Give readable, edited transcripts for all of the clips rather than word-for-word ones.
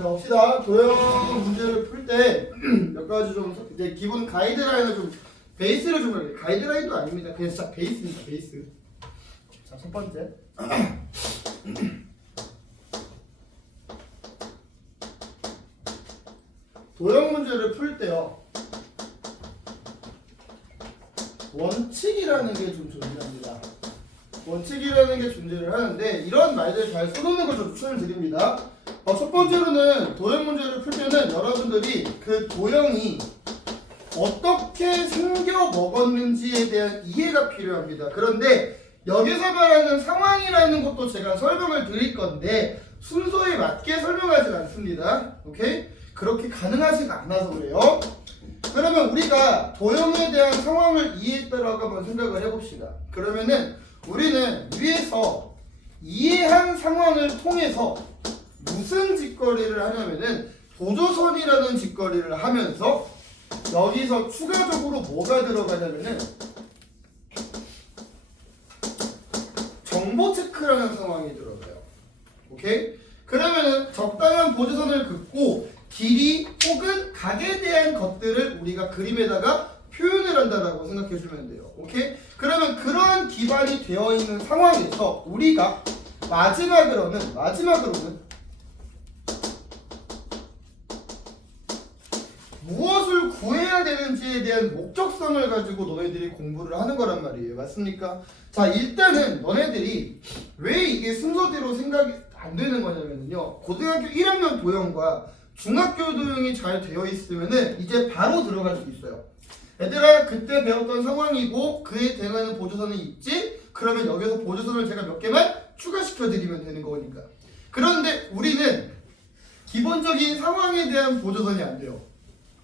자, 봅시다. 도형 문제를 풀 때 몇 가지 좀 이제 기본 가이드라인을 좀 베이스를 좀 그래. 가이드라인도 아닙니다. 그냥 진짜 베이스입니다. 베이스. 자, 첫 번째. 도형 문제를 풀 때요. 원칙이라는 게 좀 존재합니다. 원칙이라는 게 존재를 하는데 이런 말들 잘 써놓는 걸 좀 추천을 드립니다. 첫 번째로는 도형 문제를 풀 때는 여러분들이 그 도형이 어떻게 생겨 먹었는지에 대한 이해가 필요합니다. 그런데 여기서 말하는 상황이라는 것도 제가 설명을 드릴 건데 순서에 맞게 설명하지 않습니다. 오케이? 그렇게 가능하지가 않아서 그래요. 그러면 우리가 도형에 대한 상황을 이해했다라고 한번 생각을 해봅시다. 그러면은 우리는 위에서 이해한 상황을 통해서 무슨 짓거리를 하냐면은 보조선이라는 짓거리를 하면서 여기서 추가적으로 뭐가 들어가냐면은 정보 체크라는 상황이 들어가요. 오케이? 그러면은 적당한 보조선을 긋고 길이 혹은 각에 대한 것들을 우리가 그림에다가 표현을 한다라고 생각해 주면 돼요. 오케이? 그러면 그러한 기반이 되어 있는 상황에서 우리가 마지막으로는 무엇을 구해야 되는지에 대한 목적성을 가지고 너네들이 공부를 하는 거란 말이에요. 맞습니까? 자, 일단은 너네들이 왜 이게 순서대로 생각이 안 되는 거냐면요. 고등학교 1학년 도형과 중학교 도형이 잘 되어 있으면은 이제 바로 들어갈 수 있어요. 얘들아, 그때 배웠던 상황이고 그에 대응하는 보조선이 있지? 그러면 여기서 보조선을 제가 몇 개만 추가시켜 드리면 되는 거니까. 그런데 우리는 기본적인 상황에 대한 보조선이 안 돼요.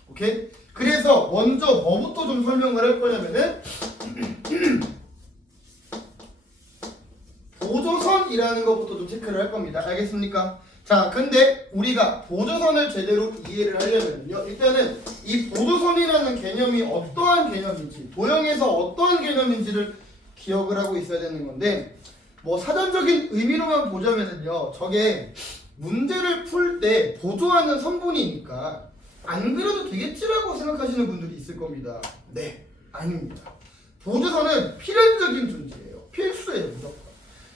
오케이? 그래서 먼저 뭐부터 좀 설명을 할 거냐면은 보조선이라는 것부터 좀 체크를 할 겁니다. 알겠습니까? 자, 근데 우리가 보조선을 제대로 이해를 하려면요, 일단은 이 보조선이라는 개념이 어떠한 개념인지, 도형에서 어떠한 개념인지를 기억을 하고 있어야 되는 건데, 뭐 사전적인 의미로만 보자면은요, 저게 문제를 풀 때 보조하는 선분이니까 안 그래도 되겠지라고 생각하시는 분들이 있을 겁니다. 네, 아닙니다. 보조선은 필연적인 존재예요. 필수예요, 무조건.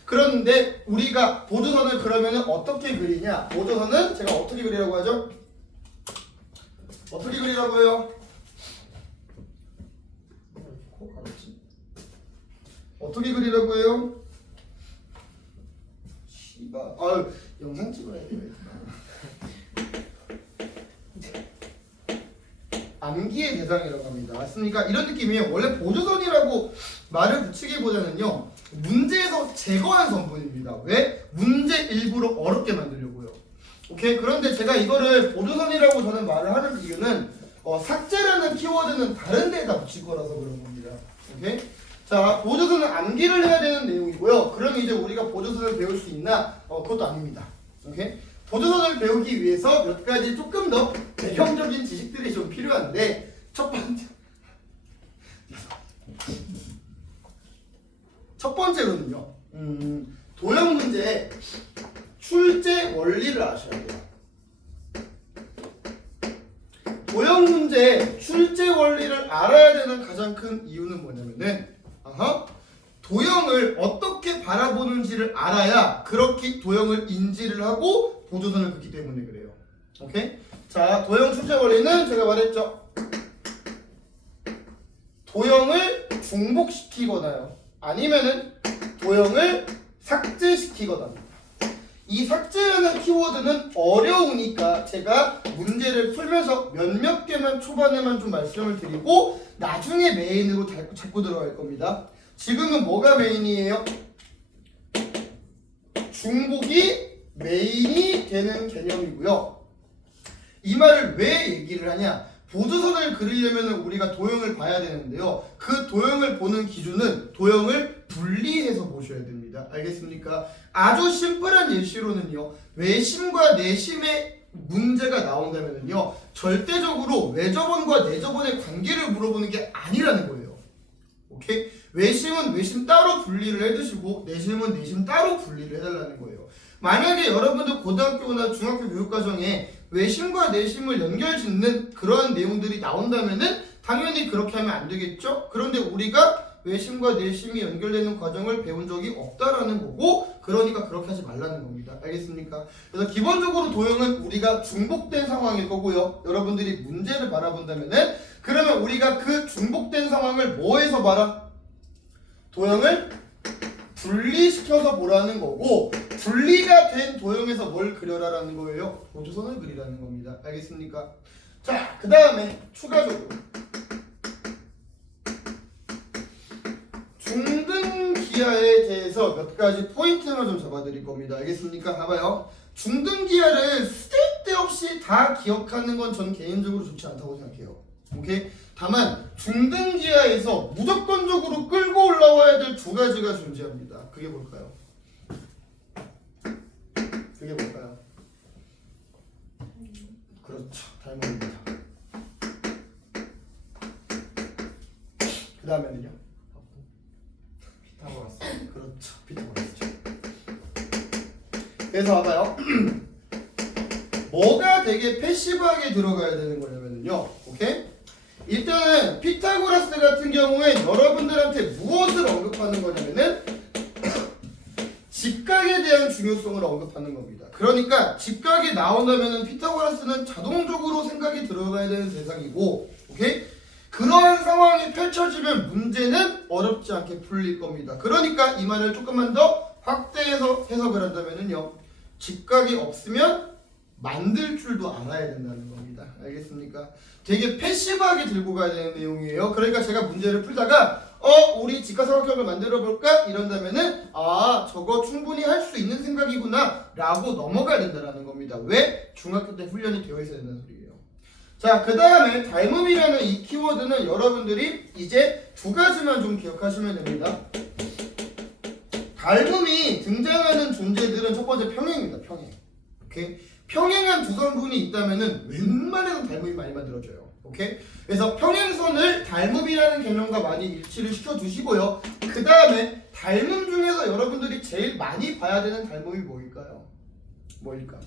그런데 우리가 보조선을 그러면 어떻게 그리냐? 보조선은 제가 어떻게 그리라고 하죠? 어떻게 그리라고 해요? 어떻게 그리라고 해요? 씨발, 아유, 영상 찍어야 돼요. 암기의 대상이라고 합니다. 맞습니까? 이런 느낌이에요. 원래 보조선이라고 말을 붙이기보다는요, 문제에서 제거한 선분입니다. 왜? 문제 일부러 어렵게 만들려고요. 오케이? 그런데 제가 이거를 보조선이라고 저는 말을 하는 이유는 삭제라는 키워드는 다른 데에다 붙일 거라서 그런 겁니다. 오케이? 자, 보조선은 암기를 해야 되는 내용이고요. 그럼 이제 우리가 보조선을 배울 수 있나? 그것도 아닙니다. 오케이? 보조선을 배우기 위해서 몇 가지 조금 더 배경적인 지식들이 좀 필요한데, 첫 번째로는요, 도형 문제의 출제 원리를 아셔야 돼요. 도형 문제의 출제 원리를 알아야 되는 가장 큰 이유는 뭐냐면은, 도형을 어떻게 바라보는지를 알아야 그렇게 도형을 인지를 하고 보조선을 긋기 때문에 그래요. 오케이? 자, 도형 출제 원리는 제가 말했죠. 도형을 중복시키거나요, 아니면은 도형을 삭제시키거나. 이 삭제라는 키워드는 어려우니까 제가 문제를 풀면서 몇몇 개만 초반에만 좀 말씀을 드리고 나중에 메인으로 자꾸 들어갈 겁니다. 지금은 뭐가 메인이에요? 중복이 메인이 되는 개념이고요. 이 말을 왜 얘기를 하냐? 보조선을 그리려면 우리가 도형을 봐야 되는데요. 그 도형을 보는 기준은 도형을 분리해서 보셔야 됩니다. 알겠습니까? 아주 심플한 예시로는요, 외심과 내심의 문제가 나온다면요, 절대적으로 외접원과 내접원의 관계를 물어보는 게 아니라는 거예요. 오케이? 외심은 외심 따로 분리를 해두시고 내심은 내심 따로 분리를 해달라는 거예요. 만약에 여러분들 고등학교나 중학교 교육과정에 외심과 내심을 연결짓는 그러한 내용들이 나온다면은 당연히 그렇게 하면 안 되겠죠? 그런데 우리가 외심과 내심이 연결되는 과정을 배운 적이 없다라는 거고, 그러니까 그렇게 하지 말라는 겁니다. 알겠습니까? 그래서 기본적으로 도형은 우리가 중복된 상황일 거고요. 여러분들이 문제를 바라본다면은 그러면 우리가 그 중복된 상황을 뭐에서 봐라? 도형을 분리시켜서 보라는 거고, 분리가 된 도형에서 뭘 그려라라는 거예요? 보조선을 그리라는 겁니다. 알겠습니까? 자, 그 다음에 추가적으로 중등기하에 대해서 몇 가지 포인트만 좀 잡아드릴 겁니다. 알겠습니까? 봐봐요. 중등기하를 쓸데없이 다 기억하는 건 전 개인적으로 좋지 않다고 생각해요. 오케이? 다만 중등기하에서 무조건적으로 끌고 올라와야 될 두 가지가 존재합니다. 그게 뭘까요? 그게 뭘까요? 그렇죠. 닮음입니다. 그 다음에는요? 피타고라스. 그렇죠. 피타고라스죠. 그래서 봐봐요. 뭐가 되게 패시브하게 들어가야 되는 거냐면요. 오케이? 일단은 피타고라스 같은 경우에 여러분들한테 무엇을 언급하는 거냐면은 직각에 대한 중요성을 언급하는 겁니다. 그러니까 직각이 나온다면은 피타고라스는 자동적으로 생각이 들어가야 되는 대상이고, 오케이? 그러한 상황이 펼쳐지면 문제는 어렵지 않게 풀릴 겁니다. 그러니까 이 말을 조금만 더 확대해서 해석을 한다면은요, 직각이 없으면 만들 줄도 알아야 된다는 겁니다. 알겠습니까? 되게 패시브하게 들고 가야 되는 내용이에요. 그러니까 제가 문제를 풀다가 우리 직각삼각형을 만들어 볼까? 이런다면은 저거 충분히 할 수 있는 생각이구나 라고 넘어가야 된다는 겁니다. 왜? 중학교 때 훈련이 되어 있어야 된다는 소리예요. 자, 그 다음에 닮음이라는 이 키워드는 여러분들이 이제 두 가지만 좀 기억하시면 됩니다. 닮음이 등장하는 존재들은 첫 번째 평행입니다. 평행. 오케이? 평행한 두 선분이 있다면은 웬만해서 닮음이 많이 만들어져요. 오케이? 그래서 평행선을 닮음이라는 개념과 많이 일치를 시켜두시고요. 그 다음에 닮음 중에서 여러분들이 제일 많이 봐야 되는 닮음이 뭐일까요? 뭐일까?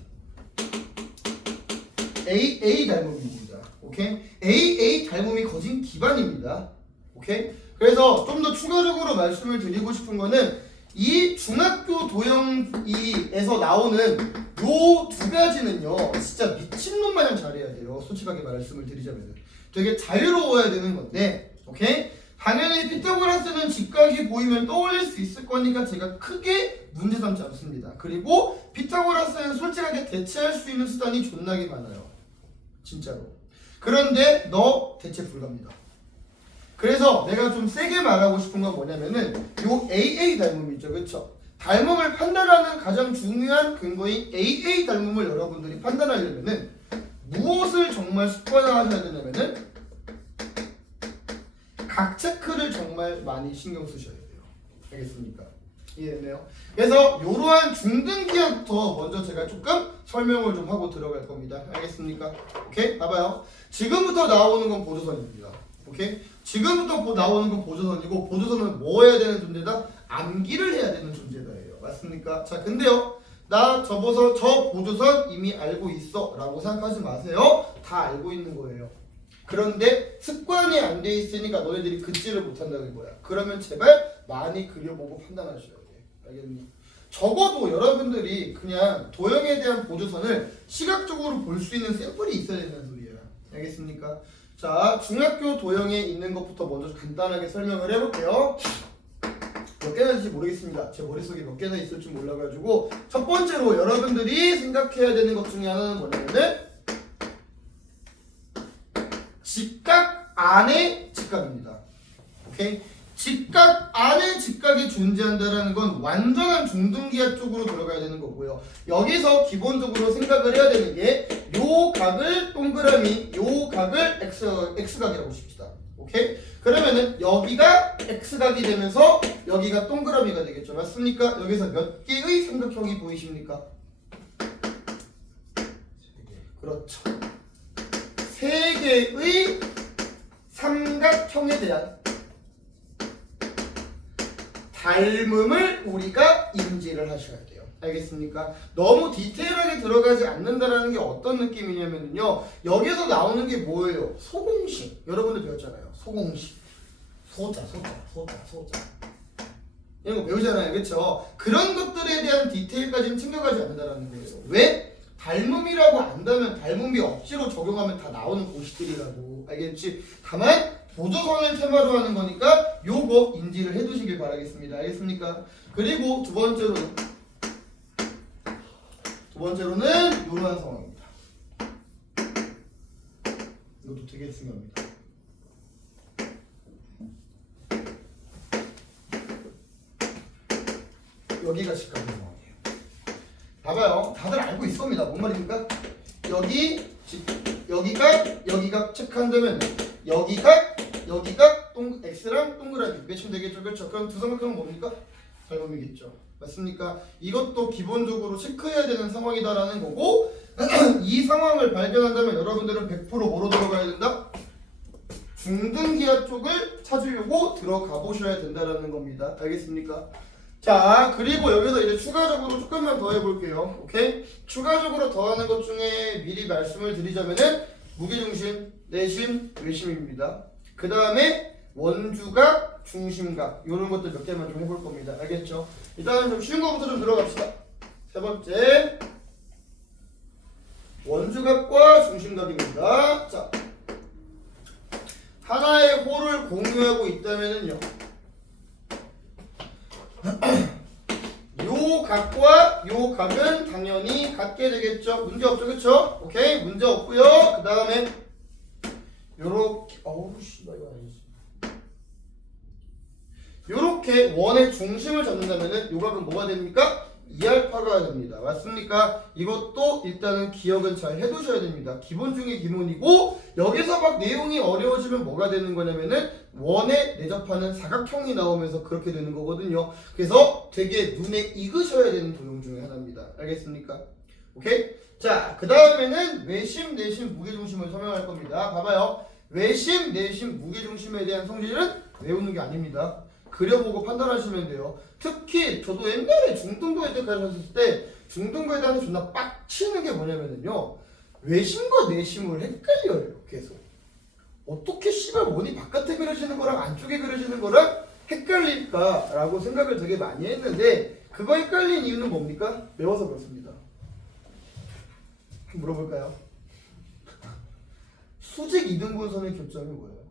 A 닮음입니다. 오케이? A 닮음이 거진 기반입니다. 오케이? 그래서 좀 더 추가적으로 말씀을 드리고 싶은 거는 이 중학교 도형에서 나오는 요 두 가지는요, 진짜 미친놈 마냥 잘해야 돼요. 솔직하게 말씀을 드리자면 되게 자유로워야 되는 건데, 오케이? 당연히 피타고라스는 직각이 보이면 떠올릴 수 있을 거니까 제가 크게 문제 삼지 않습니다. 그리고 피타고라스는 솔직하게 대체할 수 있는 수단이 존나게 많아요. 진짜로. 그런데 너 대체 불가입니다. 그래서 내가 좀 세게 말하고 싶은 건 뭐냐면은 요 AA 닮음이 있죠. 그쵸? 닮음을 판단하는 가장 중요한 근거인 AA 닮음을 여러분들이 판단하려면은 무엇을 정말 습관화하셔야 되냐면은 각 체크를 정말 많이 신경 쓰셔야 돼요. 알겠습니까? 이해됐네요? 그래서 이러한 중등기하부터 먼저 제가 조금 설명을 좀 하고 들어갈 겁니다. 알겠습니까? 오케이? 봐봐요. 지금부터 나오는 건 보조선입니다. 오케이? 지금부터 나오는 건 보조선이고, 보조선은 뭐 해야 되는 존재다? 암기를 해야 되는 존재다예요. 맞습니까? 자, 근데요, 나 저 보조선 이미 알고 있어 라고 생각하지 마세요. 다 알고 있는 거예요. 그런데 습관이 안 돼 있으니까 너네들이 긋지를 못한다는 거야. 그러면 제발 많이 그려보고 판단하셔야 돼. 알겠니? 적어도 여러분들이 그냥 도형에 대한 보조선을 시각적으로 볼 수 있는 샘플이 있어야 된다는 소리야. 알겠습니까? 자, 중학교 도형에 있는 것부터 먼저 간단하게 설명을 해볼게요. 몇 개나 있을지 모르겠습니다. 제 머릿속에 몇 개나 있을지 몰라가지고, 첫 번째로 여러분들이 생각해야 되는 것 중에 하나는 뭐냐면은 직각 안에 직각입니다. 오케이? 직각 안에 직각이 존재한다는 건 완전한 중등기하 쪽으로 들어가야 되는 거고요. 여기서 기본적으로 생각을 해야 되는 게 요 각을 동그라미, 요 각을 x각이라고 칩시다. 오케이? 그러면은 여기가 x각이 되면서 여기가 동그라미가 되겠죠. 맞습니까? 여기서 몇 개의 삼각형이 보이십니까? 그렇죠. 3개의 삼각형에 대한 닮음을 우리가 인지를 하셔야 돼요. 알겠습니까? 너무 디테일하게 들어가지 않는다라는 게 어떤 느낌이냐면요. 여기서 나오는 게 뭐예요? 소공식. 여러분들 배웠잖아요. 소공식. 소자. 이런 거 배우잖아요. 그렇죠? 그런 것들에 대한 디테일까지는 챙겨가지 않는다라는 거예요. 왜? 닮음이라고 안다면 닮음이 억지로 적용하면 다 나오는 공식들이라고. 알겠지? 다만 보조선을 테마로 하는 거니까 요거 인지를 해두시길 바라겠습니다. 알겠습니까? 그리고 두 번째로는 이러한 상황입니다. 이것도 되게 중요합니다. 여기가 직각인 상황이에요. 봐봐요. 다들 알고 있습니다. 뭔 말입니까? 여기가 체크한다면 여기가 X랑 동그라미 매치면 되겠죠. 그렇죠? 그럼 두 삼각형은 뭡니까? 닮음이겠죠. 맞습니까? 이것도 기본적으로 체크해야 되는 상황이다라는 거고 이 상황을 발견한다면 여러분들은 100% 뭐로 들어가야 된다? 중등기하 쪽을 찾으려고 들어가 보셔야 된다라는 겁니다. 알겠습니까? 자, 그리고 여기서 이제 추가적으로 조금만 더 해볼게요. 오케이? 추가적으로 더하는 것 중에 미리 말씀을 드리자면은 무게중심, 내심, 외심입니다. 그 다음에 원주각, 중심각 이런 것들 몇 개만 좀 해볼 겁니다. 알겠죠? 일단은 좀 쉬운 거부터 좀 들어갑시다. 세 번째 원주각과 중심각입니다. 자, 하나의 홀을 공유하고 있다면은요. 요 각과 요 각은 당연히 같게 되겠죠. 문제 없죠, 그쵸? 오케이, 문제 없고요. 그 다음에 요렇게 이거 아니지. 요렇게 원의 중심을 잡는다면은 요 각은 뭐가 됩니까? 2알파가 됩니다. 맞습니까? 이것도 일단은 기억은 잘 해두셔야 됩니다. 기본 중에 기본이고 여기서 막 내용이 어려워지면 뭐가 되는 거냐면은 원에 내접하는 사각형이 나오면서 그렇게 되는 거거든요. 그래서 되게 눈에 익으셔야 되는 도형 중에 하나입니다. 알겠습니까? 오케이? 자, 그 다음에는 외심, 내심, 무게중심을 설명할 겁니다. 봐봐요. 외심, 내심, 무게중심에 대한 성질은 외우는 게 아닙니다. 그려보고 판단하시면 돼요. 특히 저도 옛날에 중등고에 가셨을 때 중등고에 대해서 존나 빡치는 게 뭐냐면요. 외심과 내심을 헷갈려요. 계속. 어떻게 씨발 원이 바깥에 그려지는 거랑 안쪽에 그려지는 거랑 헷갈릴까라고 생각을 되게 많이 했는데 그거 헷갈린 이유는 뭡니까? 매워서 그렇습니다. 물어볼까요? 수직 이등분선의 교점이 뭐예요?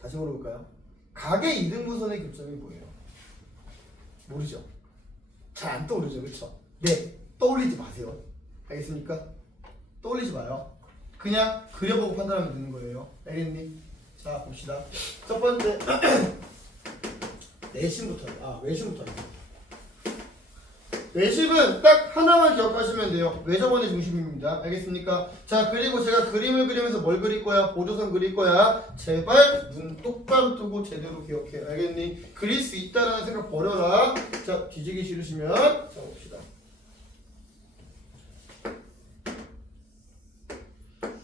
다시 물어볼까요? 각의 이등분선의 교점이 뭐예요? 모르죠? 잘 안 떠오르죠, 그렇죠? 네, 떠올리지 마세요. 알겠습니까? 떠올리지 마요. 그냥 그려보고 판단하면 되는 거예요. 알겠니? 자, 봅시다. 첫 번째 내심부터, 외심부터. 외심은 딱 하나만 기억하시면 돼요. 외접원의 중심입니다. 알겠습니까? 자, 그리고 제가 그림을 그리면서 뭘 그릴 거야? 보조선 그릴 거야. 제발 눈 똑바로 뜨고 제대로 기억해. 알겠니? 그릴 수 있다라는 생각 버려라. 자, 뒤지기 싫으시면 자, 봅시다.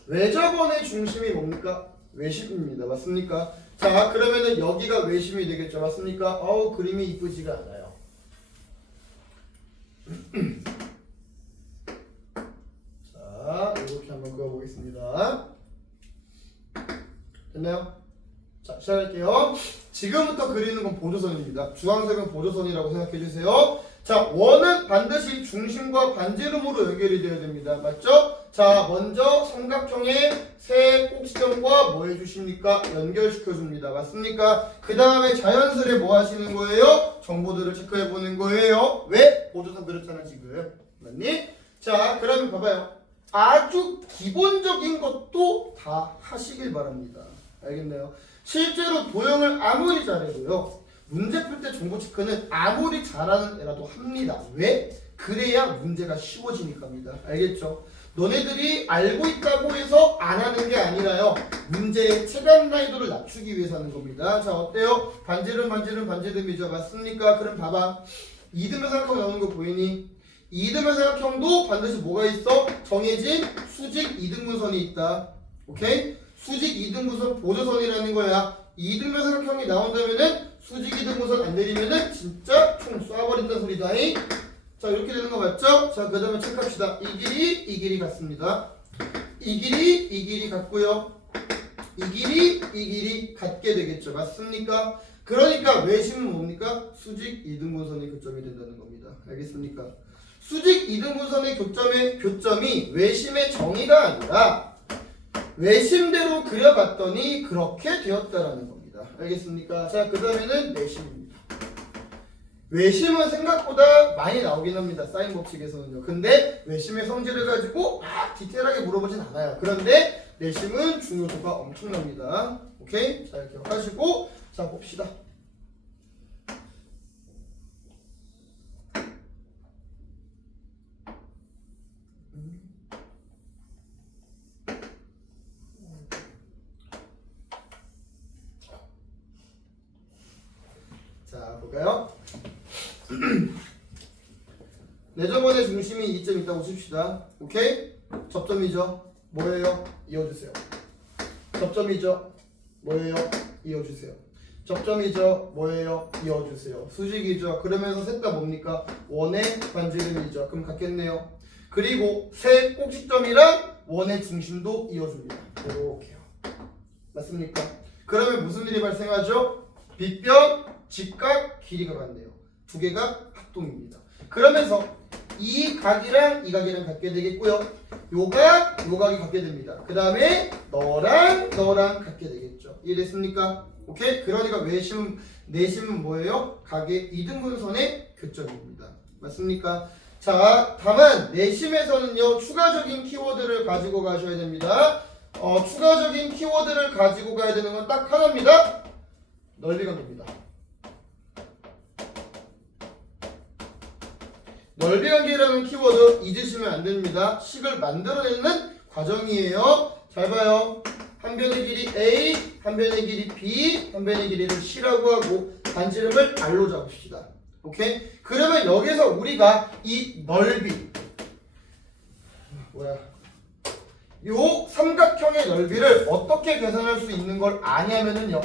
외접원의 중심이 뭡니까? 외심입니다. 맞습니까? 자, 그러면은 여기가 외심이 되겠죠. 맞습니까? 그림이 이쁘지가 않아요. 자, 이렇게 한번 그어보겠습니다. 됐나요? 자, 시작할게요. 지금부터 그리는 건 보조선입니다. 주황색은 보조선이라고 생각해주세요. 자, 원은 반드시 중심과 반지름으로 연결이 되어야 됩니다. 맞죠? 자, 먼저 삼각형의 세 꼭지점과 뭐 해주십니까? 연결시켜줍니다. 맞습니까? 그 다음에 자연스레 뭐 하시는 거예요? 정보들을 체크해보는 거예요. 왜? 보조선 그렸잖아 지금. 맞니? 자, 그러면 봐봐요. 아주 기본적인 것도 다 하시길 바랍니다. 알겠나요? 실제로 도형을 아무리 잘해도요. 문제 풀 때 정보 체크는 아무리 잘하는 애라도 합니다. 왜? 그래야 문제가 쉬워지니까입니다. 알겠죠? 너네들이 알고 있다고 해서 안 하는 게 아니라요. 문제의 체감 난이도를 낮추기 위해서 하는 겁니다. 자, 어때요? 반지름이죠. 맞습니까? 그럼 봐봐. 이등변 삼각형 나오는 거 보이니? 이등변 삼각형도 반드시 뭐가 있어? 정해진 수직 이등분선이 있다. 오케이? 수직 이등분선 보조선이라는 거야. 이등변삼각형이 나온다면은 수직 이등분선 안 내리면은 진짜 총 쏴버린다는 소리다잉. 자 이렇게 되는 거 맞죠? 자 그 다음에 체크합시다. 이 길이 같습니다. 이 길이 같고요. 이 길이 같게 되겠죠. 맞습니까? 그러니까 외심은 뭡니까? 수직 이등분선의 교점이 된다는 겁니다. 알겠습니까? 수직 이등분선의 교점이 외심의 정의가 아니라 외심대로 그려봤더니 그렇게 되었다라는 겁니다. 알겠습니까? 자, 그 다음에는 내심입니다. 외심은 생각보다 많이 나오긴 합니다. 사인 법칙에서는요. 근데 외심의 성질을 가지고 막 디테일하게 물어보진 않아요. 그런데 내심은 중요도가 엄청납니다. 오케이? 자, 기억하시고 자, 봅시다. 자, 볼까요? 내점원의 중심이 이점 있다고 칩시다. 오케이? 접점이죠. 뭐예요? 이어주세요. 접점이죠. 뭐예요? 이어주세요. 접점이죠. 뭐예요? 이어주세요. 수직이죠. 그러면서 셋 다 뭡니까? 원의 반지름이죠. 그럼 같겠네요. 그리고 세 꼭지점이랑 원의 중심도 이어줍니다. 이렇게요. 맞습니까? 그러면 무슨 일이 발생하죠? 빗변, 직각, 길이가 같네요. 두 개가 합동입니다. 그러면서 이 각이랑 이 각이랑 같게 되겠고요. 요 각이 같게 됩니다. 그 다음에 너랑 같게 되겠죠. 이해됐습니까? 오케이? 그러니까 내심은 뭐예요? 각의 이등분선의 교점입니다. 맞습니까? 자, 다만 내심에서는요 추가적인 키워드를 가지고 가셔야 됩니다. 추가적인 키워드를 가지고 가야 되는 건 딱 하나입니다. 넓이관계입니다. 넓이관계라는 키워드 잊으시면 안 됩니다. 식을 만들어내는 과정이에요. 잘 봐요. 한 변의 길이 A, 한 변의 길이 B, 한 변의 길이를 C라고 하고 반지름을 R로 잡읍시다. 오케이? 그러면 여기서 우리가 이 넓이 요 삼각형의 넓이를 어떻게 계산할 수 있는 걸 아냐면은요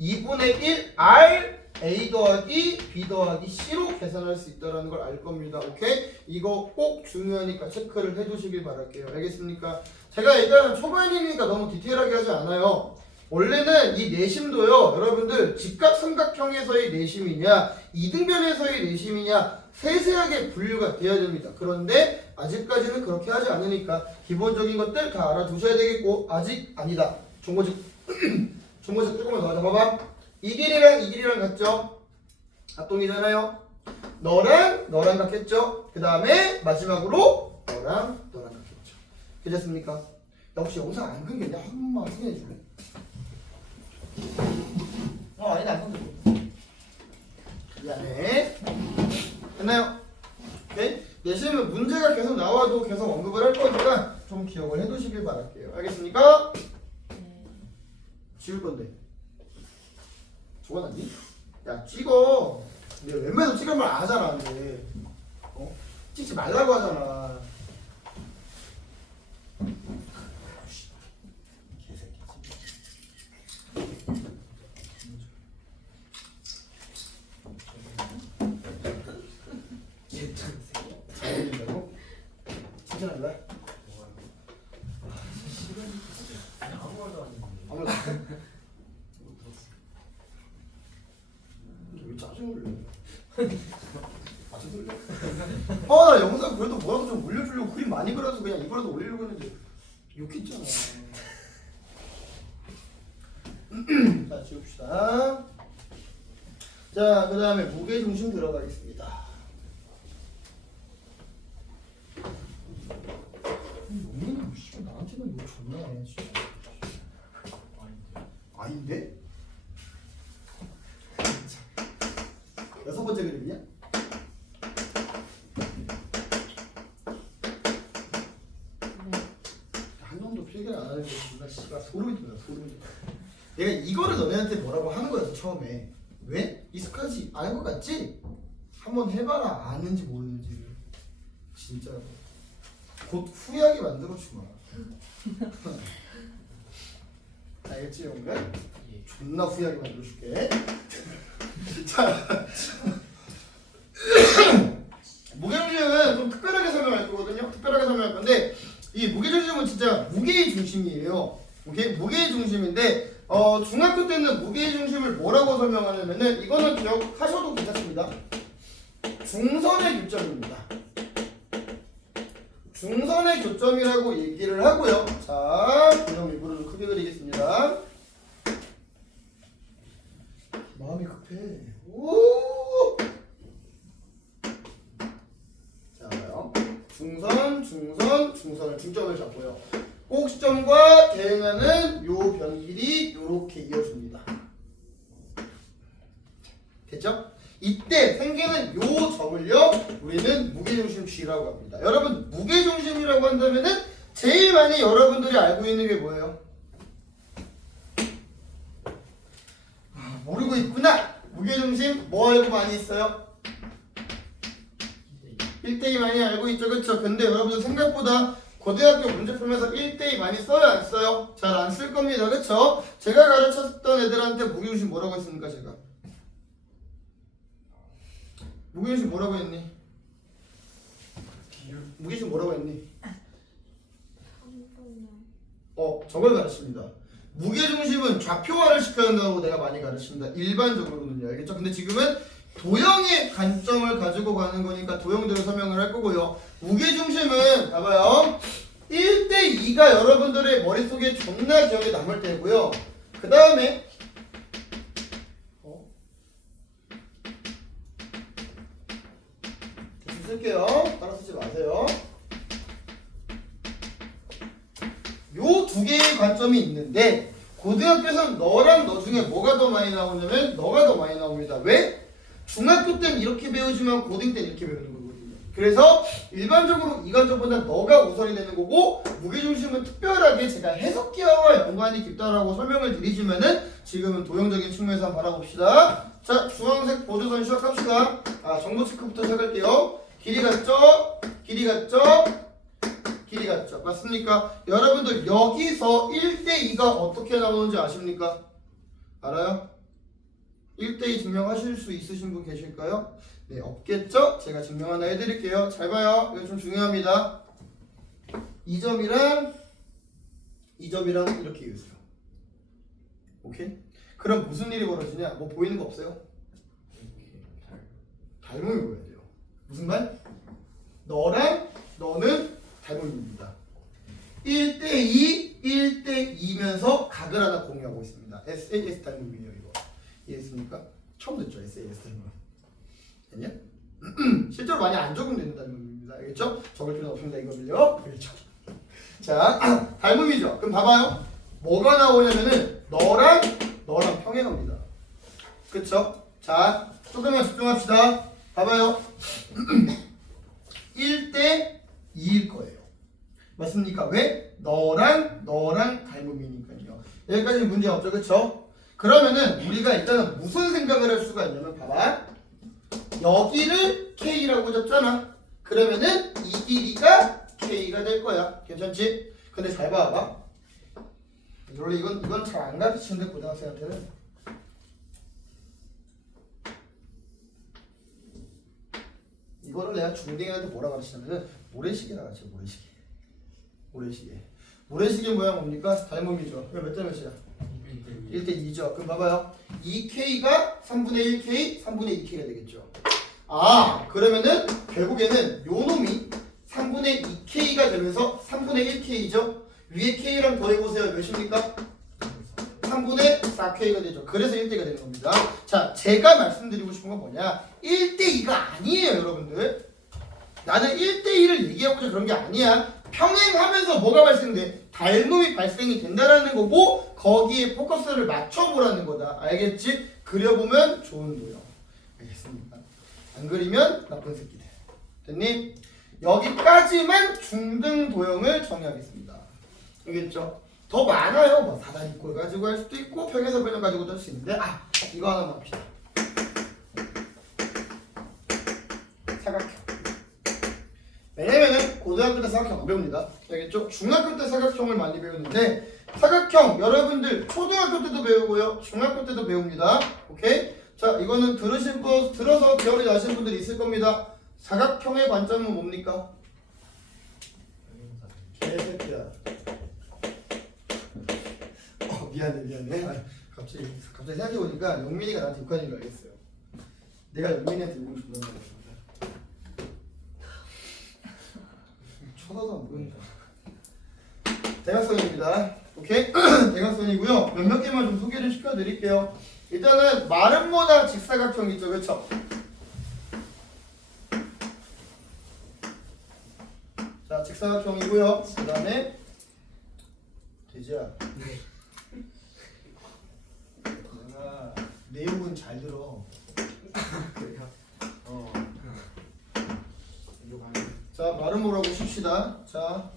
2분의 1 R A 더하기 B 더하기 C로 계산할 수 있다는 걸 알 겁니다. 오케이? 이거 꼭 중요하니까 체크를 해두시길 바랄게요. 알겠습니까? 제가 일단 초반이니까 너무 디테일하게 하지 않아요. 원래는 이 내심도요 여러분들 직각삼각형에서의 내심이냐 이등변에서의 내심이냐 세세하게 분류가 되어야 됩니다. 그런데 아직까지는 그렇게 하지 않으니까 기본적인 것들 다 알아두셔야 되겠고 아직 아니다. 정보집 조금만 더 하자. 봐봐. 이 길이랑 같죠? 합동이잖아요. 너랑 같겠죠? 그 다음에 마지막으로 너랑 같겠죠. 괜찮습니까? 나 혹시 영상 안 끊겼냐? 한 번만 확인해 줄래? 아니다 안 끊겼어. 미안해. 됐나요? 오케이? 내시는 문제가 계속 나와도 계속 언급을 할 거니까 좀 기억을 해두시길 바랄게요. 알겠습니까? 지울 건데. 적어놨니? 야 찍어. 내가 웬만해서 찍을 말 안 하잖아. 근데 찍지 말라고 하잖아. 잘 된다고? 칭찬할래? 아무 말도 안 했는데. 아무래도 왜 짜증을 내? 짜증을 내? 나 영상 그래도 뭐라도 좀 올려주려고 그림 많이 그려서 그냥 이거라도 올리려고 했는데 욕했잖아. 자 지웁시다. 자 그 다음에 무게중심 들어가겠습니다. 너무나 나한테는 이거 존나 해 진짜. 아닌데? 여섯 번째 그림이냐? 한 놈도 필기를 안 하는 게 존나 씨발 소름이 돋아 소름이 돋아. 내가 이거를 너네한테 뭐라고 하는 거였어 처음에. 왜? 익숙하지 않은 것 같지? 한번 해봐라 아는지 모르는지를. 진짜 곧 후회하게 만들어주마. 알겠지 영웅아? 예. 존나 후회하게 만들어줄게. 자, 무게중심은 좀 특별하게 설명할 거거든요. 특별하게 설명할 건데 이 무게중심은 진짜 무게의 중심이에요. 오케이? 무게의 중심인데 중학교 때는 무게의 중심을 뭐라고 설명하냐면은 이거는 기억하셔도 괜찮습니다. 중선의 교점입니다. 중선의 교점이라고 얘기를 하고요. 자, 그럼 일부러 좀 크게 그리겠습니다. 마음이 급해. 오! 자, 봐요. 중선을 중점을 잡고요. 꼭지점과 대응하는 요 변길이 이렇게 이어집니다. 됐죠? 이때 생기는 요 점을요 우리는 무게중심 G라고 합니다. 여러분 무게중심이라고 한다면은 제일 많이 여러분들이 알고 있는 게 뭐예요? 모르고 있구나. 무게중심 뭐 알고 많이 있어요? 1대2 많이 알고 있죠, 그쵸? 근데 여러분들 생각보다 고등학교 문제 풀면서 1대2 많이 써요, 안 써요? 잘 안 쓸 겁니다, 그쵸? 제가 가르쳤던 애들한테 무게중심 뭐라고 했습니까, 제가? 무게중심 뭐라고 했니? 무게중심 뭐라고 했니? 저걸 가르칩니다. 무게중심은 좌표화를 시켜야 한다고 내가 많이 가르칩니다. 일반적으로는요, 알겠죠? 근데 지금은 도형의 관점을 가지고 가는 거니까 도형대로 설명을 할 거고요. 무게중심은 봐봐요. 1대2가 여러분들의 머릿속에 존나 기억에 남을 때고요. 그 다음에 대충 쓸게요. 따라 쓰지 마세요. 요 두 개의 관점이 있는데 고등학교에서는 너랑 너 중에 뭐가 더 많이 나오냐면 너가 더 많이 나옵니다. 왜? 중학교 때는 이렇게 배우지만 고등 때는 이렇게 배우는 거거든요. 그래서 일반적으로 이관점보다 너가 우선이 되는 거고 무게중심은 특별하게 제가 해석기와와 연관이 깊다라고 설명을 드리지만은 지금은 도형적인 측면에서 한번 바라봅시다. 자, 주황색 보조선 시작합시다. 정보 체크부터 시작할게요. 길이 같죠? 길이 같죠? 길이 같죠? 맞습니까? 여러분들 여기서 1대2가 어떻게 나오는지 아십니까? 알아요? 1대2 증명하실 수 있으신 분 계실까요? 네, 없겠죠? 제가 증명 하나 해드릴게요. 잘 봐요. 이거 좀 중요합니다. 이 점이랑 이렇게 이으세요. 오케이? 그럼 무슨 일이 벌어지냐? 뭐 보이는 거 없어요? 닮음이 보여야 돼요. 무슨 말? 너랑 너는 닮음입니다. 1대2면서 각을 하나 공유하고 있습니다. SAS 닮음이에요, 이거. 이해했습니까? 처음 듣죠, SAS 닮음. 됐냐? 실제로 많이 안 적용되는 닮음입니다. 알겠죠? 적을 필요는 없습니다, 이거를요. 그렇죠. 자, 닮음이죠. 그럼 봐봐요. 뭐가 나오냐면은 너랑 평행합니다. 그쵸? 자, 조금만 집중합시다. 봐봐요. 1대2일 거예요. 맞습니까? 왜? 너랑 닮음이니까요. 여기까지 문제 없죠, 그쵸? 그러면은 우리가 일단은 무슨 생각을 할 수가 있냐면 봐봐. 여기를 K라고 잡잖아. 그러면은 이 길이가 K가 될 거야. 괜찮지? 근데 잘 봐봐. 원래 이건 잘 안 가르치는데 고등학생한테는 이거를 내가 중딩한테 뭐라 가르치냐면은 모래시계라 가르쳐. 모래시계 모양 뭡니까? 닮음이죠. 그럼 몇 대 몇이야? 1대2죠. 그럼 봐봐요. 2K가 3분의 1K, 3분의 2K가 되겠죠. 그러면은 결국에는 요 놈이 3분의 2K가 되면서 3분의 1K죠. 위에 K랑 더해보세요. 몇입니까? 3분의 4K가 되죠. 그래서 1대2가 되는 겁니다. 자, 제가 말씀드리고 싶은 건 뭐냐? 1대2가 아니에요, 여러분들. 나는 1대2를 얘기하고자 그런 게 아니야. 평행하면서 뭐가 발생돼? 닮음이 발생이 된다라는 거고 거기에 포커스를 맞춰보라는 거다. 알겠지? 그려보면 좋은 도형. 알겠습니까? 안 그리면 나쁜 새끼들. 됐니? 여기까지만 중등 도형을 정의하겠습니다. 알겠죠? 더 많아요. 뭐 사다리꼴 가지고 할 수도 있고 평행사 변형 가지고도 할 수 있는데 이거 하나만 합시다. 사각형. 왜냐면은 고등학교 때 사각형 안 배웁니다. 알겠죠? 중학교 때 사각형을 많이 배우는데 사각형 여러분들 초등학교 때도 배우고요. 중학교 때도 배웁니다. 오케이? 자, 이거는 들어서 기억이 나시는 분들이 있을 겁니다. 사각형의 관점은 뭡니까? 개새끼야. 미안해. 아, 갑자기 생각해보니까 영민이가 나한테 욕하는 걸 알겠어요. 내가 영민이한테 욕을 존나 많이 했습니다. 쳐다도 안 보인다. 대각선입니다. 오케이? 대각선이고요. 몇몇 개만 좀 소개를 시켜드릴게요. 일단은 마름모나 직사각형 있죠, 그렇죠? 자, 직사각형이고요. 그 다음에 돼지야. 내가 내 욕은 잘 들어. 자, 마름모라고 칩시다. 자,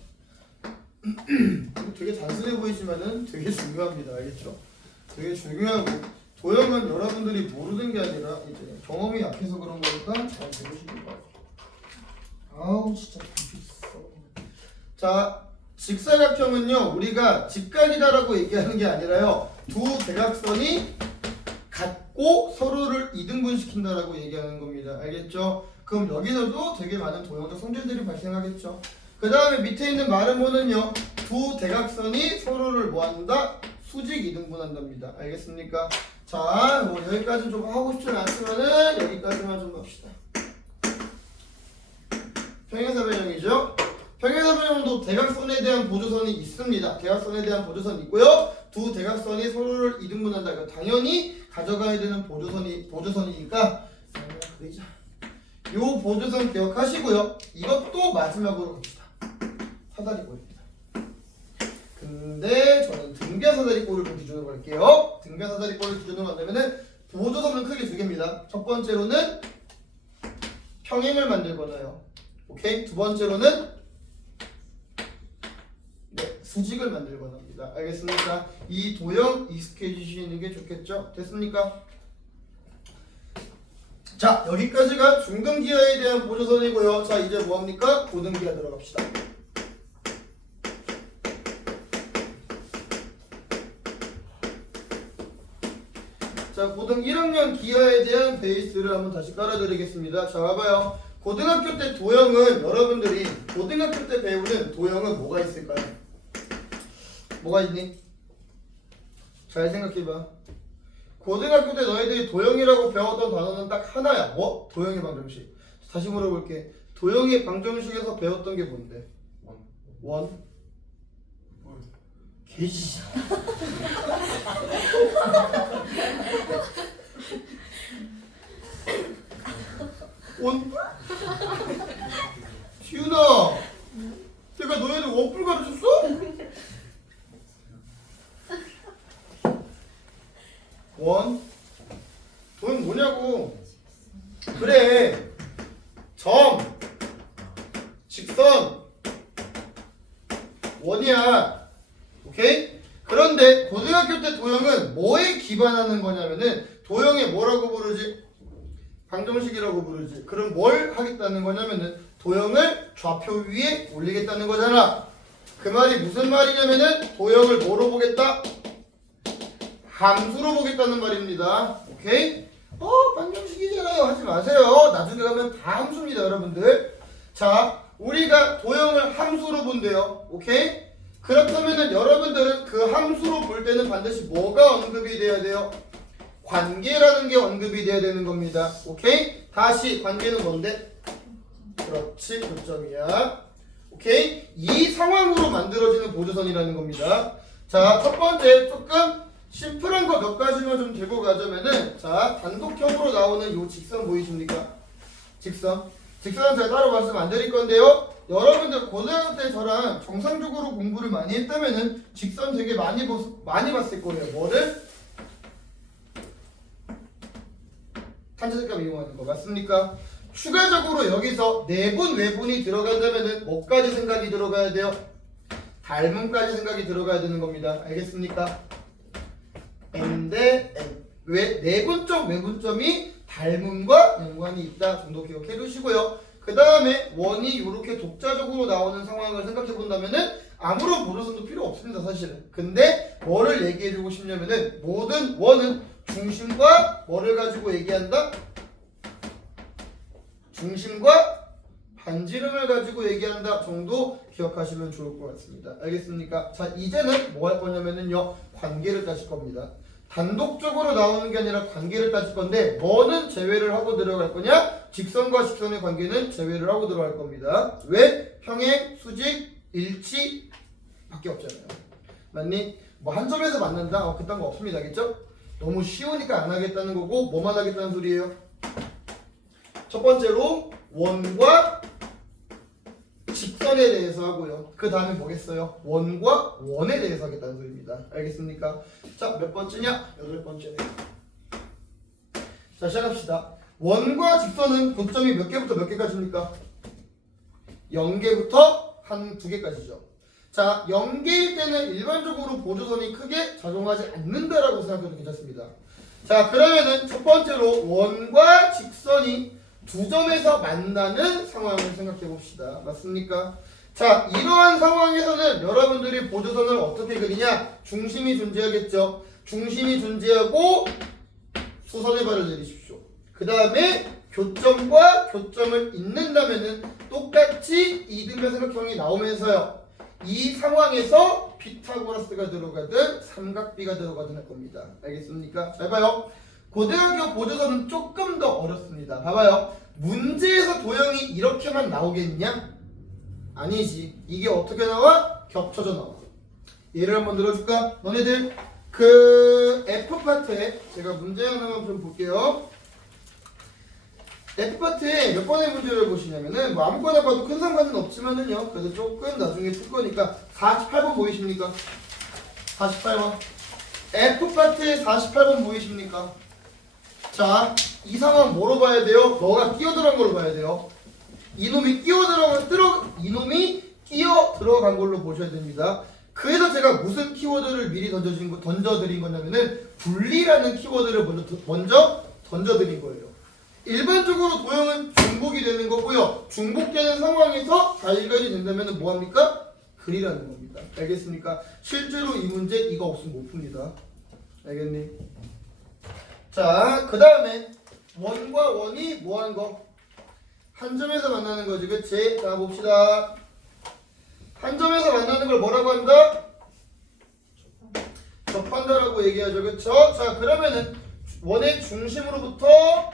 되게 단순해 보이지만은 되게 중요합니다. 알겠죠? 되게 중요하고 도형은 여러분들이 모르는 게 아니라 이제 경험이 약해서 그런 거니까 잘 배우시길 바랍니다. 아우 진짜 재밌어. 자, 직사각형은요 우리가 직각이다라고 얘기하는 게 아니라요 두 대각선이 같고 서로를 이등분시킨다라고 얘기하는 겁니다. 알겠죠? 그럼 여기서도 되게 많은 도형적 성질들이 발생하겠죠. 그 다음에 밑에 있는 마름모는요 두 대각선이 서로를 뭐한다? 수직 이등분한답니다. 알겠습니까? 자, 뭐 여기까지 좀 하고 싶지는 않지만은 여기까지만 좀 합시다. 평행사변형이죠. 평행사변형도 대각선에 대한 보조선이 있습니다. 대각선에 대한 보조선이 있고요. 두 대각선이 서로를 이등분한다. 당연히 가져가야 되는 보조선이니까 그리자. 요 보조선 기억하시고요. 이것도 마지막으로 갑시다. 사다리꼴입니다. 근데 저는 등변사다리꼴을 좀 기준으로 할게요. 등변사다리꼴을 기준으로 한다면은 보조선은 크게 두 개입니다. 첫 번째로는 평행을 만들거나요. 오케이? 두 번째로는 수직을 만들거나 합니다. 알겠습니까? 이 도형 익숙해지시는 게 좋겠죠? 됐습니까? 자, 여기까지가 중등기하에 대한 보조선이고요. 자, 이제 뭐합니까? 고등기하 들어갑시다. 자, 고등 1학년 기하에 대한 베이스를 한번 다시 깔아드리겠습니다. 자, 봐봐요. 고등학교 때 도형은 여러분들이 고등학교 때 배우는 도형은 뭐가 있을까요? 뭐가 있니? 잘 생각해봐. 고등학교 때 너희들이 도형이라고 배웠던 단어는 딱 하나야. 뭐? 도형의 방정식. 다시 물어볼게. 도형의 방정식에서 배웠던 게 뭔데? 원? 개시. 원? 지훈아, 내가 너희들 원뿔 가르쳤어? 원? 도형 뭐냐고. 그래, 점, 직선, 원이야. 오케이? 그런데 고등학교 때 도형은 뭐에 기반하는 거냐면은 도형에 뭐라고 부르지? 방정식이라고 부르지. 그럼 뭘 하겠다는 거냐면은 도형을 좌표 위에 올리겠다는 거잖아. 그 말이 무슨 말이냐면은 도형을 뭐로 보겠다? 함수로 보겠다는 말입니다. 오케이? 방정식이잖아요. 하지 마세요. 나중에 가면 다 함수입니다, 여러분들. 자, 우리가 도형을 함수로 본대요. 오케이? 그렇다면은 여러분들은 그 함수로 볼 때는 반드시 뭐가 언급이 돼야 돼요? 관계라는 게 언급이 돼야 되는 겁니다. 오케이? 다시 관계는 뭔데? 그렇지, 교점이야. 오케이? 이 상황으로 만들어지는 보조선이라는 겁니다. 자, 첫 번째 조금 심플한 거 몇 가지만 좀 들고 가자면은, 자, 단독형으로 나오는 요 직선 보이십니까? 직선은 제가 따로 말씀 안 드릴 건데요. 여러분들 고등학교 때 저랑 정상적으로 공부를 많이 했다면은 직선 되게 많이 봤을 거예요. 뭐를? 탄자색감 이용하는 거 맞습니까? 추가적으로 여기서 내분 외분이 들어간다면은 뭐까지 생각이 들어가야 돼요? 닮음까지 생각이 들어가야 되는 겁니다. 알겠습니까? N대 N. 왜? 내분점 외분점이 닮음과 연관이 있다 정도 기억해 두시고요. 그 다음에 원이 이렇게 독자적으로 나오는 상황을 생각해 본다면은 아무런 보조선도 필요 없습니다 사실은. 근데 뭐를 얘기해주고 싶냐면은 모든 원은 중심과 뭐를 가지고 얘기한다? 중심과 반지름을 가지고 얘기한다 정도 기억하시면 좋을 것 같습니다. 알겠습니까? 자 이제는 뭐 할 거냐면은요 관계를 따질 겁니다. 단독적으로 나오는 게 아니라 관계를 따질 건데 뭐는 제외를 하고 들어갈 거냐? 직선과 직선의 관계는 제외를 하고 들어갈 겁니다. 왜? 평행, 수직, 일치 밖에 없잖아요. 맞니? 뭐 한 점에서 만난다? 그딴 거 없습니다. 알겠죠? 너무 쉬우니까 안 하겠다는 거고 뭐만 하겠다는 소리예요? 첫 번째로 원과 직선에 대해서 하고요. 그 다음에 뭐겠어요? 원과 원에 대해서 하겠다는 소리입니다. 알겠습니까? 자, 몇 번째냐? 8번째네. 자, 시작합시다. 원과 직선은 고점이 몇 개부터 몇 개까지입니까? 0개부터 한 2개까지죠. 자, 0개일 때는 일반적으로 보조선이 크게 작용하지 않는다라고 생각해도 괜찮습니다. 자, 그러면은 첫 번째로 원과 직선이 두 점에서 만나는 상황을 생각해 봅시다. 맞습니까? 자, 이러한 상황에서는 여러분들이 보조선을 어떻게 그리냐? 중심이 존재하겠죠. 중심이 존재하고 수선의 발을 내리십시오. 그 다음에 교점과 교점을 잇는다면은 똑같이 이등변 삼각형이 나오면서요. 이 상황에서 피타고라스가 들어가든 삼각비가 들어가든 할 겁니다. 알겠습니까? 잘 봐요. 고등학교 보조선은 조금 더 어렵습니다. 봐봐요. 문제에서 도형이 이렇게만 나오겠냐? 아니지. 이게 어떻게 나와? 겹쳐져 나와. 예를 한번 들어줄까? 너네들 그 F파트에 제가 문제 하나만 좀 볼게요. F파트에 몇 번의 문제를 보시냐면은 뭐 아무거나 봐도 큰 상관은 없지만은요. 그래도 조금 나중에 풀 거니까 48번 보이십니까? 48번. F파트에 48번 보이십니까? 자, 이 상황 뭐로 봐야 돼요? 너가 끼어 들어간 걸로 봐야 돼요. 이놈이 끼어 들어간 걸로 보셔야 됩니다. 그래서 제가 무슨 키워드를 미리 던져드린 거냐면은 분리라는 키워드를 먼저 던져드린 거예요. 일반적으로 도형은 중복이 되는 거고요. 중복되는 상황에서 자일관이 된다면 뭐합니까? 글이라는 겁니다. 알겠습니까? 실제로 이 문제 이거 없으면 못 풉니다. 알겠니? 자, 그 다음에 원과 원이 뭐한 거? 한 점에서 만나는 거지, 그치? 자, 봅시다. 한 점에서 만나는 걸 뭐라고 한다? 접한다라고 얘기하죠, 그쵸? 자, 그러면은 원의 중심으로부터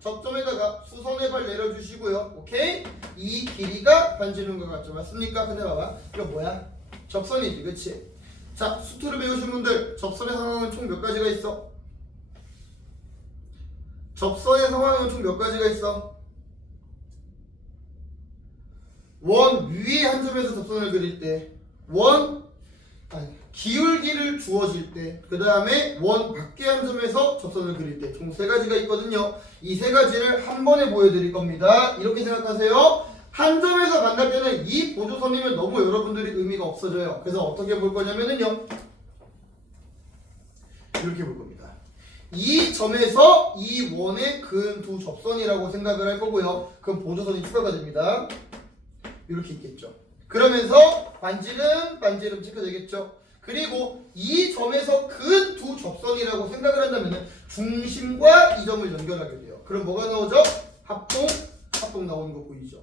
접점에다가 수선의 발 내려주시고요. 오케이? 이 길이가 반지름과 같죠, 맞습니까? 근데 봐봐, 이거 뭐야? 접선이지, 그치? 자, 수투를 배우신 분들 접선의 상황은 총 몇 가지가 있어? 접선의 상황은 총 몇 가지가 있어? 원 위에 한 점에서 접선을 그릴 때, 기울기를 주어질 때, 그 다음에 원 밖에 한 점에서 접선을 그릴 때, 총 3가지가 있거든요. 이 3가지를 한 번에 보여드릴 겁니다. 이렇게 생각하세요. 한 점에서 만날 때는 이 보조선이면 너무 여러분들이 의미가 없어져요. 그래서 어떻게 볼 거냐면요, 이렇게 볼 겁니다. 이 점에서 이 원에 그은 두 접선이라고 생각을 할 거고요. 그럼 보조선이 추가가 됩니다. 이렇게 있겠죠. 그러면서 반지름 체크되겠죠. 그리고 이 점에서 그은 두 접선이라고 생각을 한다면 중심과 이 점을 연결하게 돼요. 그럼 뭐가 나오죠? 합동 나오는 거 보이죠?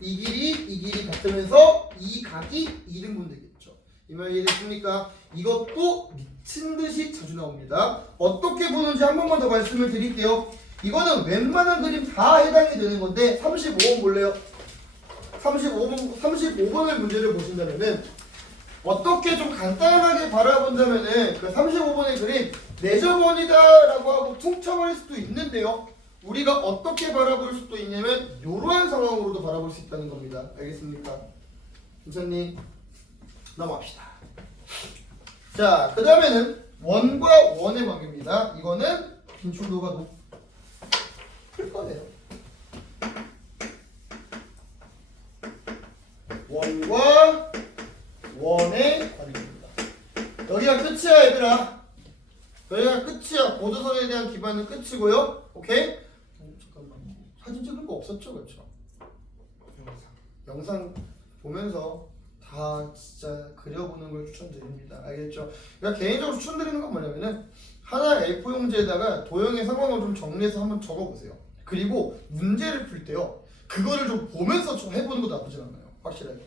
이 길이 같으면서 이 각이 2등분 되겠죠. 이 말 이해됐습니까? 이것도 미친 듯이 자주 나옵니다. 어떻게 보는지 한 번만 더 말씀을 드릴게요. 이거는 웬만한 그림 다 해당이 되는 건데 35번 볼래요? 35번의 문제를 보신다면은 어떻게 좀 간단하게 바라본다면은 그 35번의 그림 내저번이다라고 하고 퉁쳐버릴 수도 있는데요. 우리가 어떻게 바라볼 수도 있냐면 이러한 상황으로도 바라볼 수 있다는 겁니다. 알겠습니까? 괜찮니? 넘어갑시다. 자, 그 다음에는 원과 원의 관계입니다. 이거는 긴출도가 높을 거네요. 원과 원의 관계입니다. 여기가 끝이야, 얘들아. 여기가 끝이야. 보조선에 대한 기반은 끝이고요. 오케이? 잠깐만. 사진 찍은 거 없었죠, 그렇죠? 영상 보면서 다 진짜 그려보는 걸 추천드립니다. 알겠죠? 그러니까 개인적으로 추천드리는 건 뭐냐면은 하나의 A4 용지에다가 도형의 상황을 좀 정리해서 한번 적어보세요. 그리고 문제를 풀 때요, 그거를 좀 보면서 좀 해보는 것도 나쁘지 않아요. 확실하게.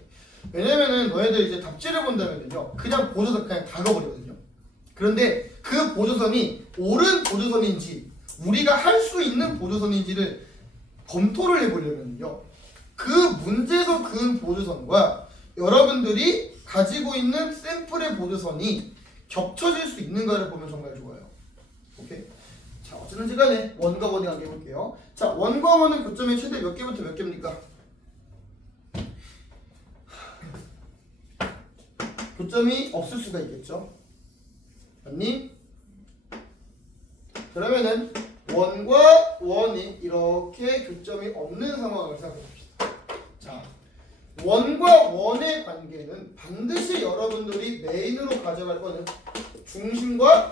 왜냐면은 너희들 이제 답지를 본다면요, 그냥 보조선 그냥 다 가버리거든요. 그런데 그 보조선이 옳은 보조선인지 우리가 할 수 있는 보조선인지를 검토를 해보려면요, 그 문제에서 그은 보조선과 여러분들이 가지고 있는 샘플의 보조선이 겹쳐질 수 있는가를 보면 정말 좋아요. 오케이? 자, 어쨌든지 간에 원과 원의 관계 볼게요. 자, 원과 원은 교점이 최대 몇 개부터 몇 개입니까? 교점이 없을 수가 있겠죠. 맞니? 그러면은 원과 원이 이렇게 교점이 없는 상황을 생각해 봅시다. 자, 원과 원의 관계는 반드시 여러분들이 메인으로 가져갈 거는 중심과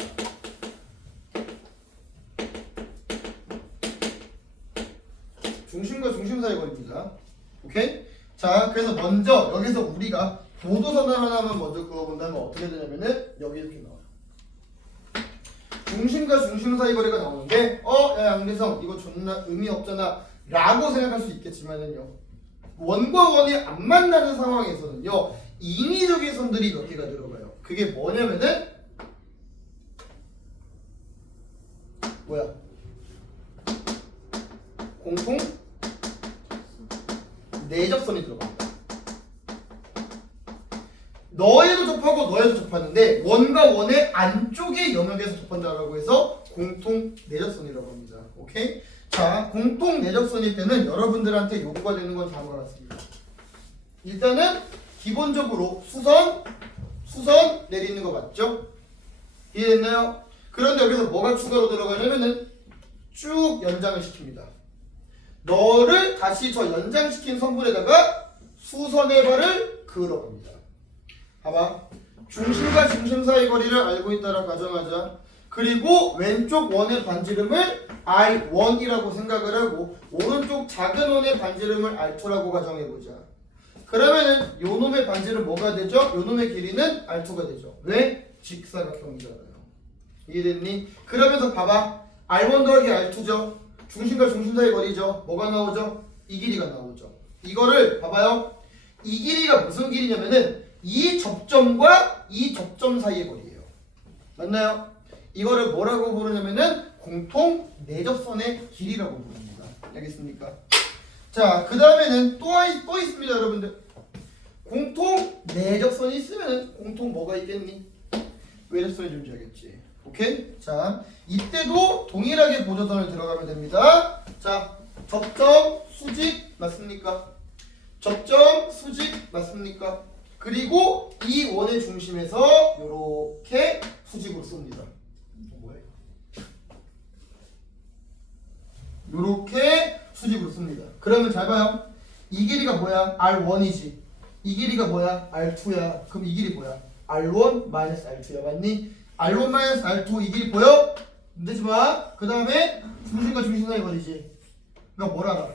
중심 사이 거리입니다. 오케이? 자, 그래서 먼저 여기서 우리가 보도선을 하나만 먼저 그어본다면 어떻게 되냐면은 여기 이렇게 나와요. 중심과 중심 사이 거리가 나오는데 야 양대성 이거 존나 의미 없잖아 라고 생각할 수 있겠지만은요, 원과 원이 안 만나는 상황에서는요, 인위적인 선들이 몇 개가 들어가요. 그게 뭐냐면은 뭐야? 공통 내접선이 들어갑니다. 너에도 접하고 너에도 접하는데 원과 원의 안쪽의 영역에서 접한다라고 해서 공통 내접선이라고 합니다. 오케이? 자, 공통 내접선일 때는 여러분들한테 요구가 되는 건 다음과 같습니다. 일단은 기본적으로 수선 내리는 거 맞죠? 이해됐나요? 그런데 여기서 뭐가 추가로 들어가냐면은 쭉 연장을 시킵니다. 너를 다시 저 연장시킨 선분에다가 수선의 발을 그으러 갑니다. 봐봐. 중심과 중심 사이 거리를 알고 있다라 가정하자. 그리고 왼쪽 원의 반지름을 R1이라고 생각을 하고 오른쪽 작은 원의 반지름을 R2라고 가정해보자. 그러면은 요 놈의 반지름 뭐가 되죠? 요 놈의 길이는 R2가 되죠. 왜? 직사각형이잖아요. 이해됐니? 그러면서 봐봐. R1 더하기 R2죠. 중심과 중심 사이 거리죠. 뭐가 나오죠? 이 길이가 나오죠. 이거를 봐봐요. 이 길이가 무슨 길이냐면은 이 접점과 이 접점 사이의 거리예요. 맞나요? 이거를 뭐라고 부르냐면은 공통 내접선의 길이라고 부릅니다. 알겠습니까? 자, 그 다음에는 또 있습니다, 여러분들. 공통 내접선이 있으면은 공통 뭐가 있겠니? 외접선이 존재하겠지. 오케이? 자, 이때도 동일하게 보조선을 들어가면 됩니다. 자, 접점, 수직 맞습니까? 접점, 수직 맞습니까? 그리고 이 원의 중심에서 이렇게 수직으로 씁니다. 뭐예요? 이렇게 수직으로 씁니다. 그러면 잘 봐요. 이 길이가 뭐야? R1이지. 이 길이가 뭐야? R2야. 그럼 이 길이 뭐야? R1 R2야. 맞니? R1 R2 이 길이 보여? 흔들지 마. 그 다음에 중심과 중심 사이 거리지. 그러니까 뭘 알아?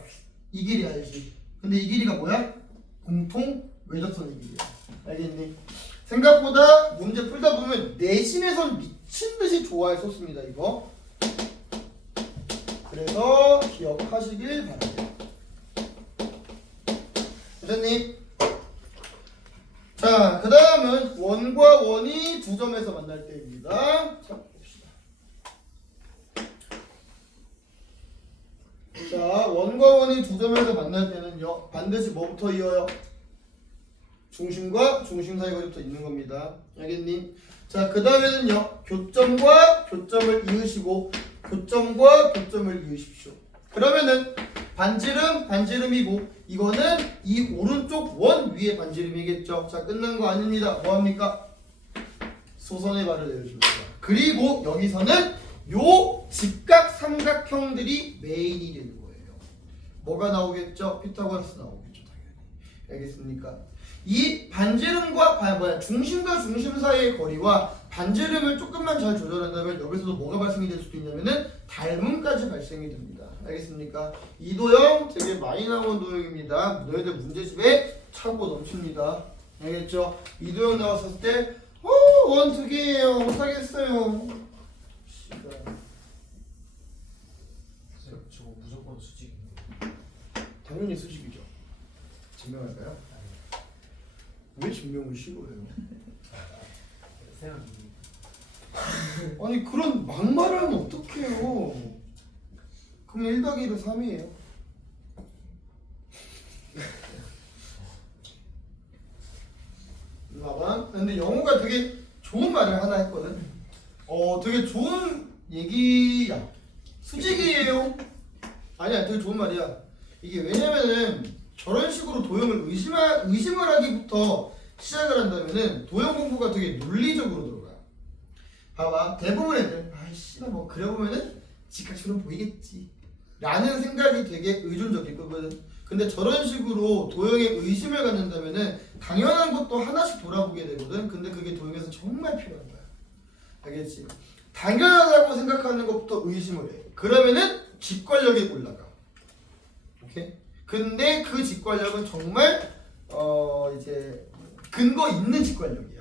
이 길이 알지. 근데 이 길이가 뭐야? 공통 외접선의 길이야. 알겠니? 생각보다 문제 풀다 보면 내신에선 미친듯이 좋아해 쏟습니다. 이거. 그래서 기억하시길 바랍니다. 됐니? 자, 그 다음은 원과 원이 두 점에서 만날 때입니다. 자, 봅시다. 자, 원과 원이 두 점에서 만날 때는요, 반드시 뭐부터 이어요? 중심과 중심 사이 거리부터 있는 겁니다. 알겠니? 자, 그 다음에는요, 교점과 교점을 이으시고 교점과 교점을 이으십시오. 그러면은 반지름이고 이거는 이 오른쪽 원 위에 반지름이겠죠. 자, 끝난 거 아닙니다. 뭐합니까? 소선의 발을 내려줍니다. 그리고 여기서는 요 직각 삼각형들이 메인이 되는 거예요. 뭐가 나오겠죠? 피타고라스 나오겠죠, 당연히. 알겠습니까? 이 반지름과 중심과 중심 사이의 거리와 반지름을 조금만 잘 조절한다면 여기서도 뭐가 발생이 될 수도 있냐면은 닮음까지 발생이 됩니다. 알겠습니까? 이 도형 되게 많이 나온 도형입니다. 너희들 문제집에 차고 넘칩니다. 알겠죠? 이도형 나왔을 때 원 두 개예요. 못하겠어요. 저거 무조건 수직인데. 당연히 수직이죠. 증명할까요? 왜 증명을 싫어해요? 생각이. 아니 그런 막말을 하면 어떡해요. 그럼 1 더하기 1은 3이에요. 봐봐. 근데 영호가 되게 좋은 말을 하나 했거든. 되게 좋은 얘기야. 수직이에요. 아니야, 되게 좋은 말이야. 이게 왜냐면은 저런 식으로 도형을 의심을 하기부터 시작을 한다면은 도형 공부가 되게 논리적으로 들어가요. 봐봐, 대부분 애들 아이씨 뭐 그려보면은 직각처럼 보이겠지 라는 생각이 되게 의존적일 거거든. 근데 저런 식으로 도형에 의심을 갖는다면은 당연한 것도 하나씩 돌아보게 되거든. 근데 그게 도형에서 정말 필요한 거야. 알겠지? 당연하다고 생각하는 것부터 의심을 해. 그러면은 직관력이 올라가. 오케이? 근데 그 직관력은 정말 이제 근거 있는 직관력이야.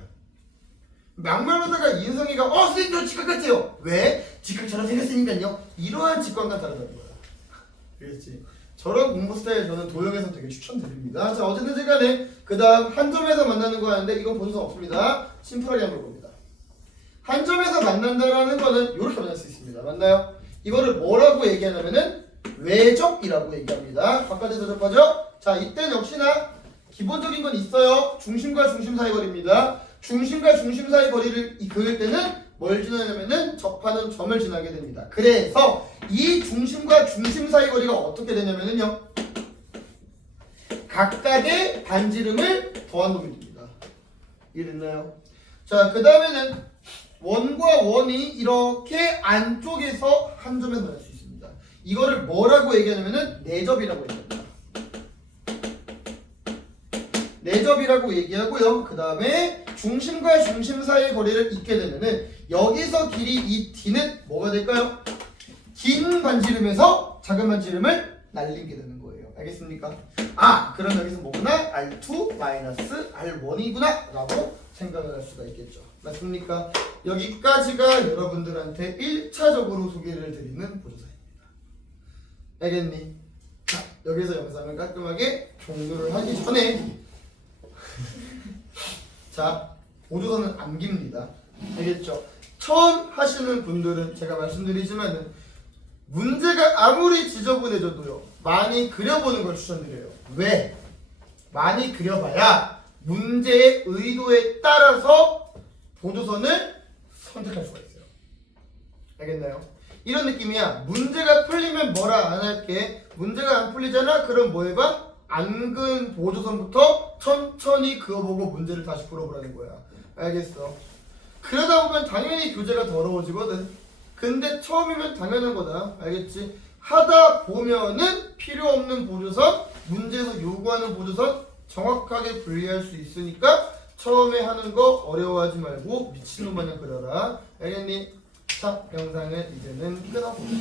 막말로다가 인성이가 선생님 저 직각 같아요. 왜? 직각처럼 생겼으니까요. 이러한 직관과 다르다는 거야. 그렇지? 저런 공부 스타일 저는 도형에서 되게 추천드립니다. 자, 어쨌든 간에 그 다음 한 점에서 만나는 거 하는데 이건 본 수 없습니다. 심플하게 한번 봅니다. 한 점에서 만난다라는 거는 이렇게 만날 수 있습니다. 맞나요? 이거를 뭐라고 얘기하냐면은 외접이라고 얘기합니다. 바깥에서 접하죠? 자, 이때는 역시나 기본적인 건 있어요. 중심과 중심 사이 거리입니다. 중심과 중심 사이 거리를 그을 때는 뭘 지나냐면은 접하는 점을 지나게 됩니다. 그래서 이 중심과 중심 사이 거리가 어떻게 되냐면은요, 각각의 반지름을 더한 놈이 됩니다. 이해됐나요? 자, 그 다음에는 원과 원이 이렇게 안쪽에서 한 점에서 만날 수 있습니다. 이거를 뭐라고 얘기하냐면은 내접이라고 얘기합니다. 내접이라고 얘기하고요. 그 다음에 중심과 중심 사이의 거리를 잇게 되면은 여기서 길이 이 D는 뭐가 될까요? 긴 반지름에서 작은 반지름을 날리게 되는 거예요. 알겠습니까? 그럼 여기서 뭐구나? R2 R1이구나 라고 생각을 할 수가 있겠죠. 맞습니까? 여기까지가 여러분들한테 1차적으로 소개를 드리는 보조사입니다. 알겠니? 자, 여기서 영상을 깔끔하게 종료를 하기 전에 자, 보조선은 암기입니다. 알겠죠? 처음 하시는 분들은 제가 말씀드리지만은 문제가 아무리 지저분해져도요, 많이 그려보는 걸 추천드려요. 왜? 많이 그려봐야 문제의 의도에 따라서 보조선을 선택할 수가 있어요. 알겠나요? 이런 느낌이야. 문제가 풀리면 뭐라 안 할게. 문제가 안 풀리잖아? 그럼 뭐 해봐? 안 그은 보조선부터 천천히 그어보고 문제를 다시 풀어보라는 거야. 알겠어? 그러다 보면 당연히 교재가 더러워지거든. 근데 처음이면 당연한 거다. 알겠지? 하다 보면은 필요 없는 보조선, 문제에서 요구하는 보조선 정확하게 분리할 수 있으니까 처음에 하는 거 어려워하지 말고 미친놈 마냥 그려라. 알겠니? 자, 영상을 이제는 끊어보자.